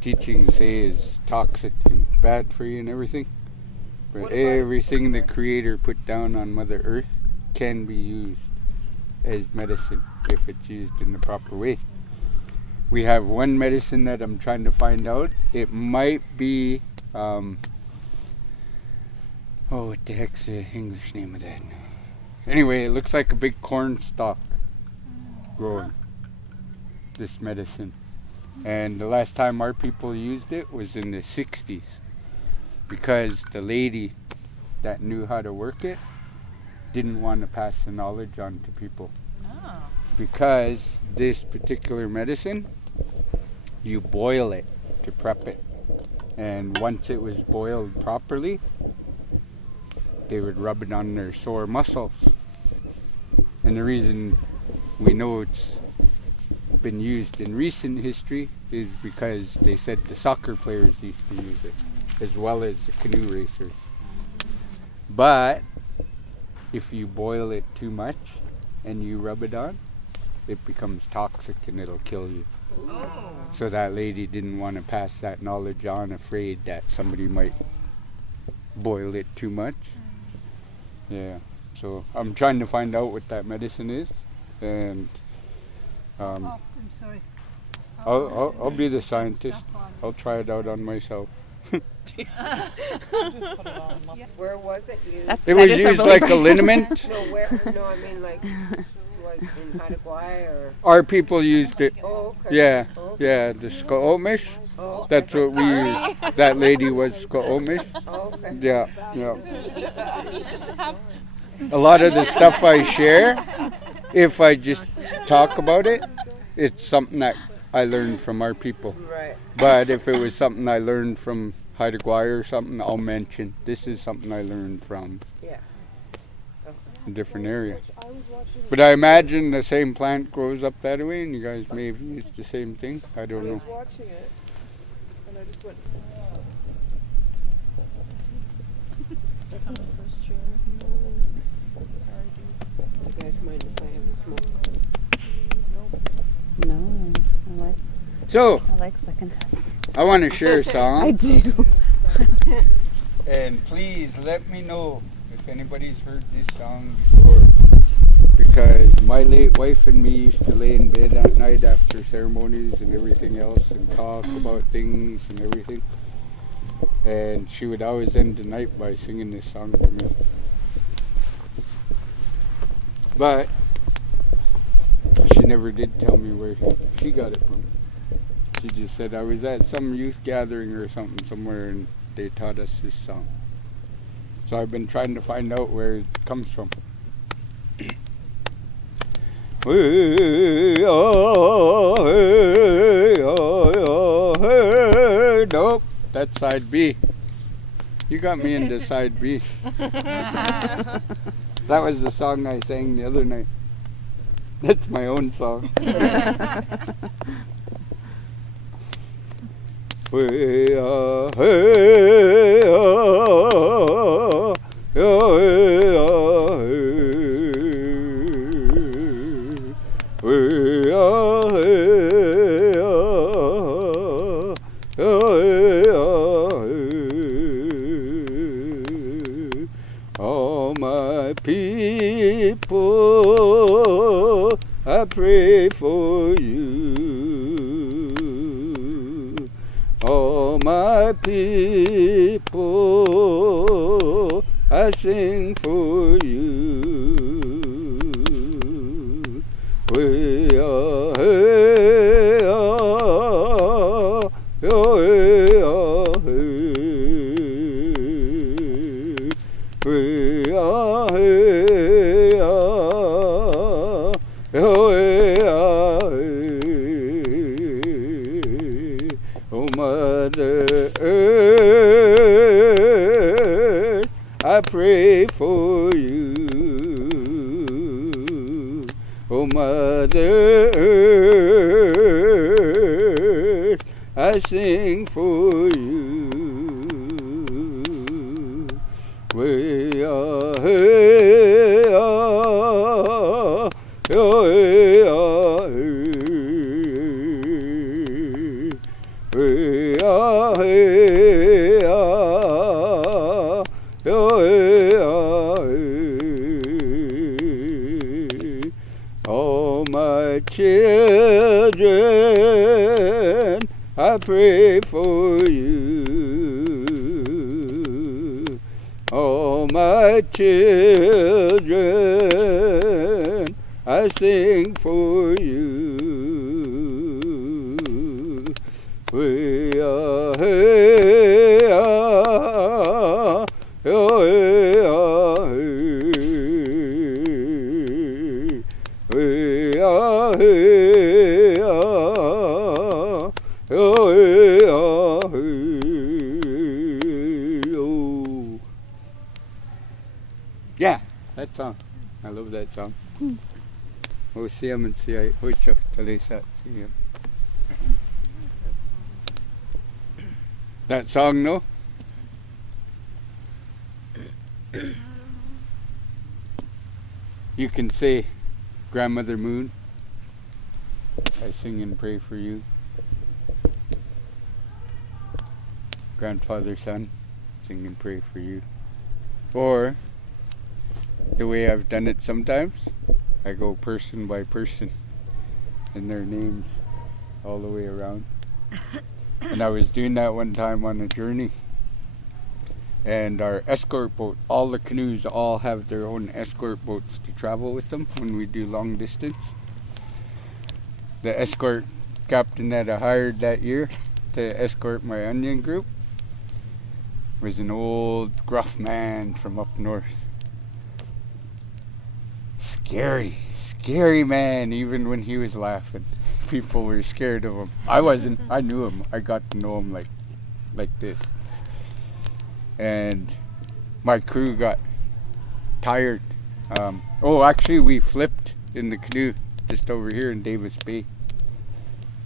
teachings say is toxic and bad for you and everything. But everything the Creator put down on Mother Earth can be used as medicine if it's used in the proper way. We have one medicine that I'm trying to find out. It might be, what the heck's the English name of that? Anyway, it looks like a big corn stalk growing, this medicine. And the last time our people used it was in the 60s, because the lady that knew how to work it didn't want to pass the knowledge on to people. Oh. Because this particular medicine, you boil it to prep it. And once it was boiled properly, they would rub it on their sore muscles. And the reason we know it's been used in recent history is because they said the soccer players used to use it, as well as the canoe racers. But if you boil it too much and you rub it on, it becomes toxic and it'll kill you. Oh. So that lady didn't want to pass that knowledge on, afraid that somebody might boil it too much. Yeah, so I'm trying to find out what that medicine is, and I'm sorry. I'll be the scientist. I'll try it out on myself. Where was it used? It was used like a liniment. No, I mean like in Paraguay or. Our people used it. Oh, okay. Yeah, yeah, the Squamish. Oh, okay. That's what we used. That lady was Squamish. Oh, okay. Yeah, yeah. A lot of the stuff I share, if I just talk about it, it's something that I learned from our people. Right. But if it was something I learned from Haida Gwaii or something, I'll mention this is something I learned from a different area. But I imagine the same plant grows up that way, and you guys may have used the same thing. I don't know. I was watching it, and I just went. First chair. Sorry, dude. You guys mind if I have a smoke? No, I like second. I want to share a song. I do. And please let me know if anybody's heard this song before. Because my late wife and me used to lay in bed at night after ceremonies and everything else and talk about things and everything. And she would always end the night by singing this song to me. But she never did tell me where she got it from. She just said I was at some youth gathering or something somewhere and they taught us this song. So I've been trying to find out where it comes from. Nope, that's side B. You got me into side B. That was the song I sang the other night. That's my own song. All my people, I pray for you. All my people, I sing for you. We are hey, we are oh Mother Earth, I pray for you. Oh Mother Earth, I sing for you. We are we All my children, I pray for you. All my children, I sing for you. We are hey, ah, oh, hey, ah, hey. We are hey, ah, oh, hey, ah, hey, oh. Yeah, that song. I love that song. We'll see him and see Huicha Talisa. See him. That song, no? You can say, Grandmother Moon, I sing and pray for you. Grandfather Son, sing and pray for you. Or, the way I've done it sometimes, I go person by person and their names all the way around. And I was doing that one time on a journey. And our escort boat, all the canoes all have their own escort boats to travel with them when we do long distance. The escort captain that I hired that year to escort my onion group was an old gruff man from up north. Scary man, even when he was laughing. People were scared of him. I wasn't. I knew him. I got to know him like this. And my crew got tired. Actually we flipped in the canoe just over here in Davis Bay.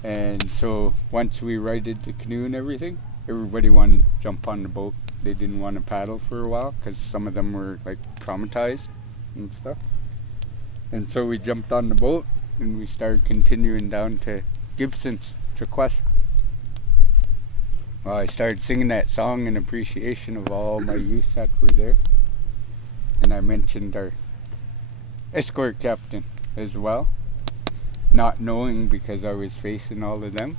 And so once we righted the canoe and everything, everybody wanted to jump on the boat. They didn't want to paddle for a while because some of them were like traumatized and stuff. And so we jumped on the boat and we started continuing down to Gibson's, Chiaxsten. Well, I started singing that song in appreciation of all my youth that were there. And I mentioned our escort captain as well, not knowing because I was facing all of them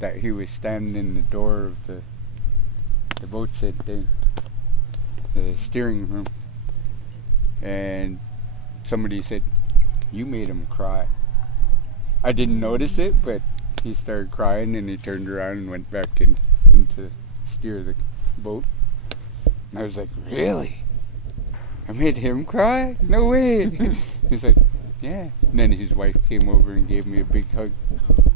that he was standing in the door of the boat shed thing, the steering room. And somebody said, "You made him cry." I didn't notice it, but he started crying and he turned around and went back in to steer the boat. And I was like, "Really? I made him cry? No way." He's like, "Yeah." And then his wife came over and gave me a big hug.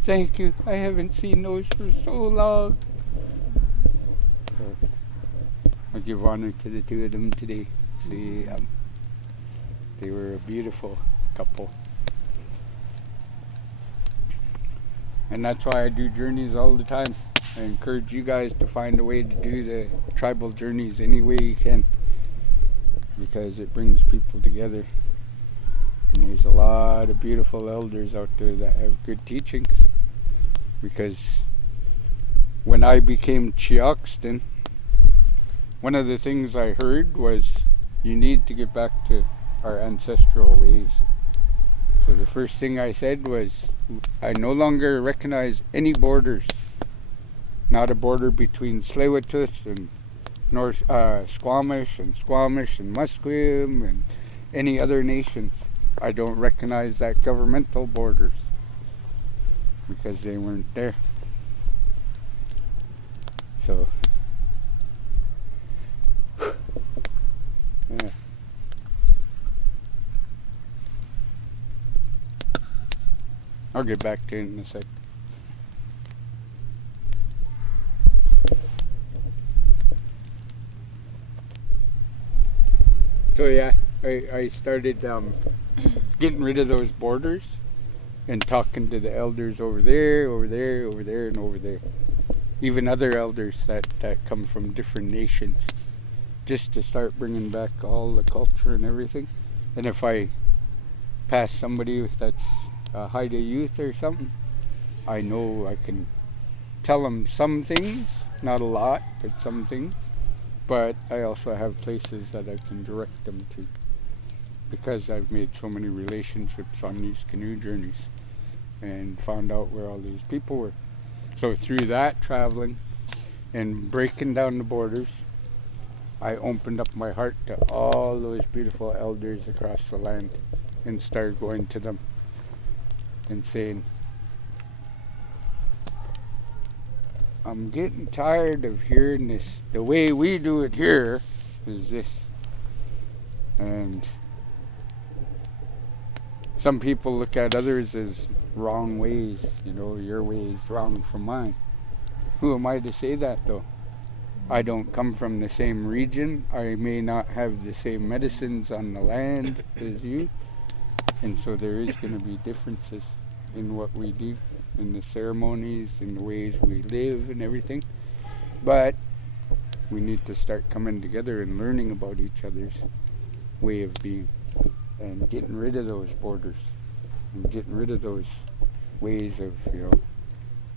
"Thank you. I haven't seen those for so long." So I give honor to the two of them today. See, they were a beautiful couple. And that's why I do journeys all the time. I encourage you guys to find a way to do the tribal journeys any way you can, because it brings people together. And there's a lot of beautiful elders out there that have good teachings. Because when I became Chiaxsten, one of the things I heard was you need to get back to our ancestral ways. So the first thing I said was, I no longer recognize any borders. Not a border between Tsleil-Waututh and North Squamish and Musqueam and any other nations. I don't recognize that governmental borders because they weren't there. So, yeah. I'll get back to it in a sec. So yeah, I started getting rid of those borders and talking to the elders over there, and over there. Even other elders that come from different nations, just to start bringing back all the culture and everything. And if I pass somebody that's a Haida youth or something, I know I can tell them some things, not a lot, but some things. But I also have places that I can direct them to, because I've made so many relationships on these canoe journeys and found out where all these people were. So through that traveling and breaking down the borders, I opened up my heart to all those beautiful elders across the land and started going to them and saying, I'm getting tired of hearing this. The way we do it here is this. And some people look at others as wrong ways. You know, your way is wrong from mine. Who am I to say that, though? I don't come from the same region. I may not have the same medicines on the land as you. And so there is going to be differences in what we do, in the ceremonies, in the ways we live and everything. But we need to start coming together and learning about each other's way of being and getting rid of those borders and getting rid of those ways of, you know,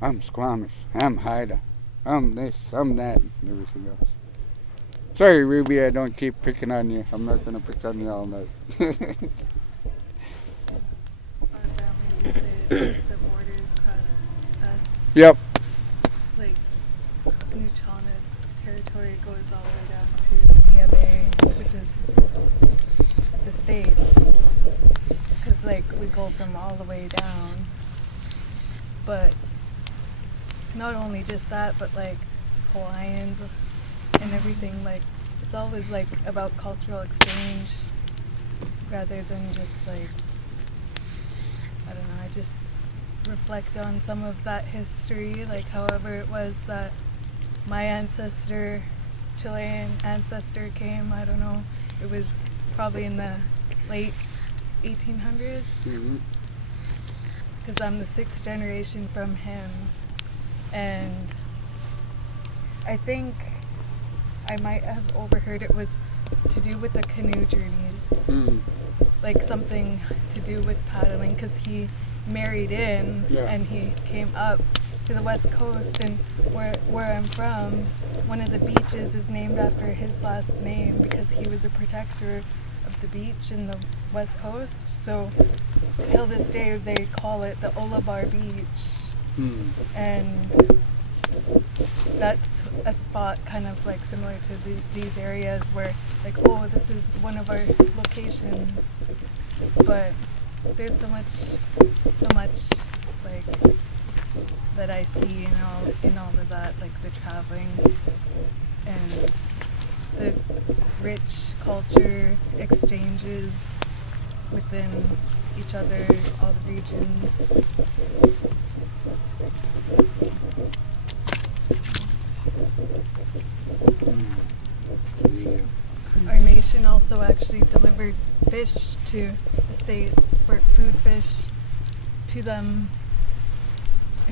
I'm Squamish, I'm Haida, I'm this, I'm that, and everything else. Sorry, Ruby, I don't keep picking on you. I'm not going to pick on you all night. Our family would say the borders cross us. Yep. Like, New China territory goes all the way down to Mia Bay, which is the States. Because, like, we go from all the way down. But not only just that, but, like, Hawaiians and everything, like, it's always, like, about cultural exchange rather than just, like, I don't know, I just reflect on some of that history, like, however it was that my ancestor, Chilean ancestor came, I don't know, it was probably in the late 1800s, because I'm the 6th generation from him, and I think I might have overheard it was to do with the canoe journeys, like something to do with paddling, because he married in and he came up to the west coast, and where I'm from, one of the beaches is named after his last name because he was a protector of the beach in the west coast. So till this day they call it the Olabar Beach, and that's a spot kind of like similar to these areas where, like, oh, this is one of our locations, but there's so much like that I see in all of that, like the traveling and the rich culture exchanges within each other, all the regions. Our nation also actually delivered fish to the States, for food fish to them,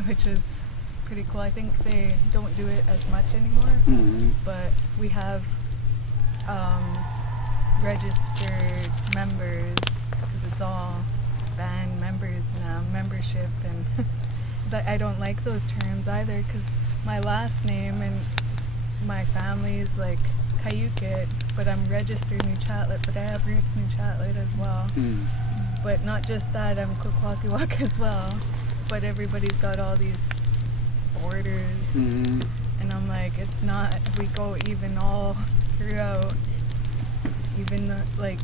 which is pretty cool. I think they don't do it as much anymore, but we have registered members, because it's all band members now, membership, and I don't like those terms either, because my last name and my family is like Cayuquet, but I'm registered Nuchatlit, but I have roots Nuchatlit as well. But not just that, I'm Kwakwaka'wakw as well. But everybody's got all these borders, and I'm like, it's not. We go even all throughout, even like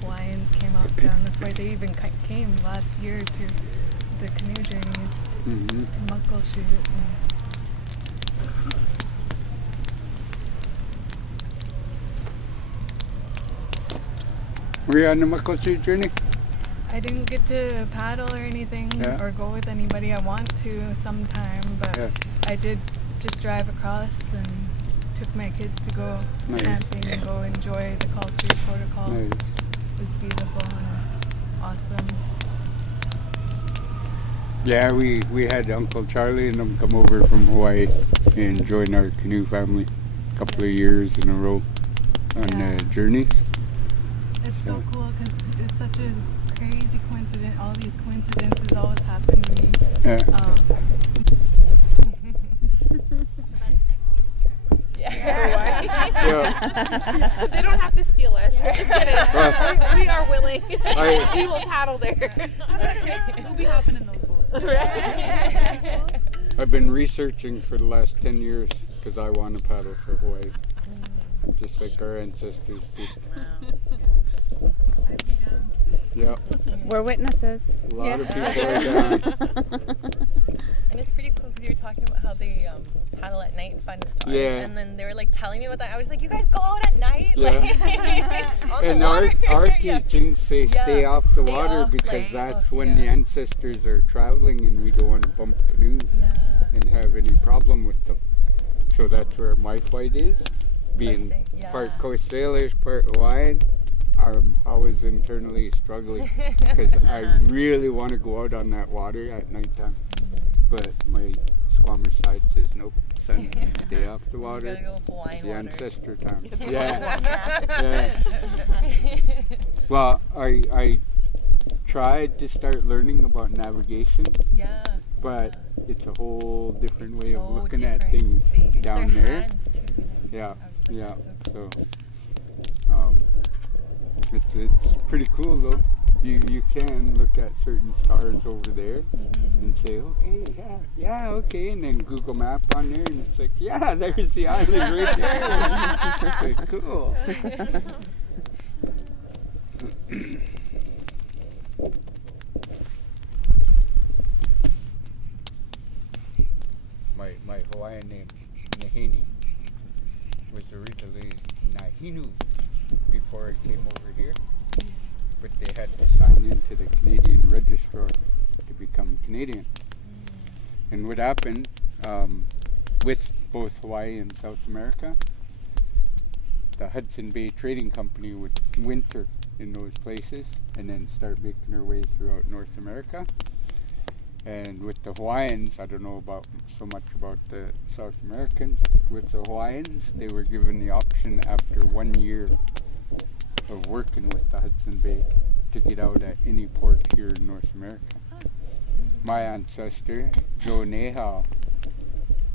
Hawaiians came up down this way. They even came last year to the canoe journeys to Muckleshoot. Were you on the Muckleshoot journey? I didn't get to paddle or anything or go with anybody. I want to sometime, but I did just drive across and took my kids to go camping and go enjoy the culture protocol. It was beautiful and awesome. Yeah, we had Uncle Charlie and them come over from Hawaii and join our canoe family a couple of years in a row on the journey. It's so cool because it's such a crazy coincidence. All these coincidences always happen to me. They don't have to steal us. We're just kidding. We are willing. We will paddle there. We'll be hopping in those boats. I've been researching for the last 10 years because I want to paddle for Hawaii. Just like our ancestors did. Yeah. We're witnesses. A lot of people are down. And it's pretty cool because you were talking about how they paddle at night and find the stars. Yeah. And then they were like telling me about that. I was like, you guys go out at night? Yeah. Like, on And the water? our teachings say stay off the stay water off, because like, that's oh, when the ancestors are traveling and we don't want to bump canoes and have any problem with them. So that's where my fight is. Being part Coast Salish, part Hawaiian, I'm always internally struggling because I really want to go out on that water at nighttime. But my Squamish side says, nope, son, stay off the water. You gotta go Hawaiian it's the water. ancestor time. Yeah. Well, I tried to start learning about navigation, but it's a whole different way of looking at things down there. Yeah. So it's pretty cool though. You can look at certain stars over there and say, okay, yeah, okay, and then Google Map on there, and it's like, yeah, there's the island right there. Like, cool. My Hawaiian name, Nahanee, was originally Nahinu before it came over here. But they had to sign into the Canadian Registrar to become Canadian. And what happened with both Hawaii and South America, the Hudson Bay Trading Company would winter in those places and then start making their way throughout North America. And with the Hawaiians, I don't know about so much about the South Americans, with the Hawaiians, they were given the option after 1 year of working with the Hudson Bay to get out at any port here in North America. My ancestor, Joe Nehau,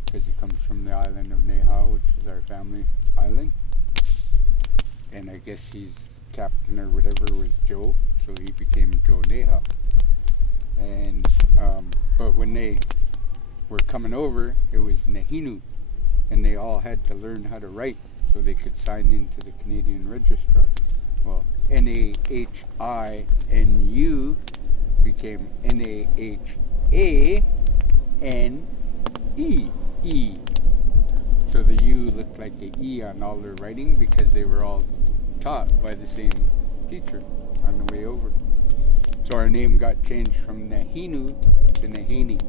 because he comes from the island of Nehau, which is our family island, and I guess he's captain or whatever was Joe, so he became Joe Nehau. And but when they were coming over, it was Nahinu, and they all had to learn how to write so they could sign into the Canadian Registrar. Well, Nahinu became Nahane. So the U looked like an E on all their writing because they were all taught by the same teacher on the way over. So our name got changed from Nahinu to Nahanee.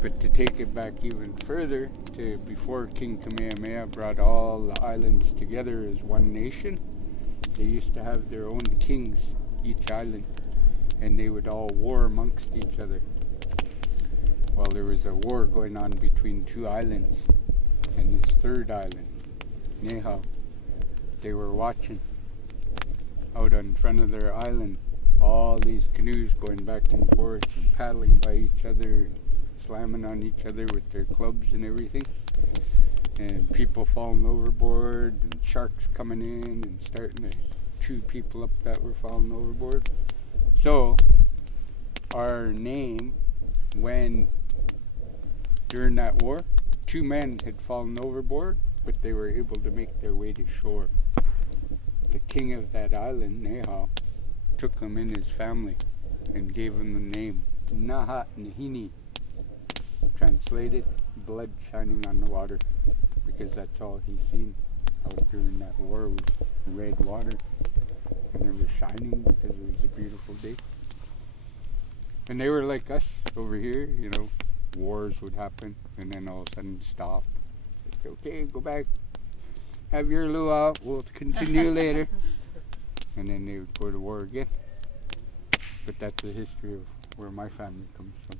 But to take it back even further to before King Kamehameha brought all the islands together as one nation, they used to have their own kings, each island, and they would all war amongst each other. Well, there was a war going on between two islands, and this third island, Nehau, they were watching out in front of their island, all these canoes going back and forth and paddling by each other, slamming on each other with their clubs and everything, and people falling overboard and sharks coming in and starting to chew people up that were falling overboard. So our name, when during that war, 2 men had fallen overboard, but they were able to make their way to shore. The king of that island, Nehau, took them in his family and gave them the name Nahanee, translated blood shining on the water, because that's all he seen out during that war was red water, and it was shining because it was a beautiful day. And they were like us over here, you know, wars would happen and then all of a sudden stop. Like, okay, go back, have your luau, we'll continue later. And then they would go to war again. But that's the history of where my family comes from.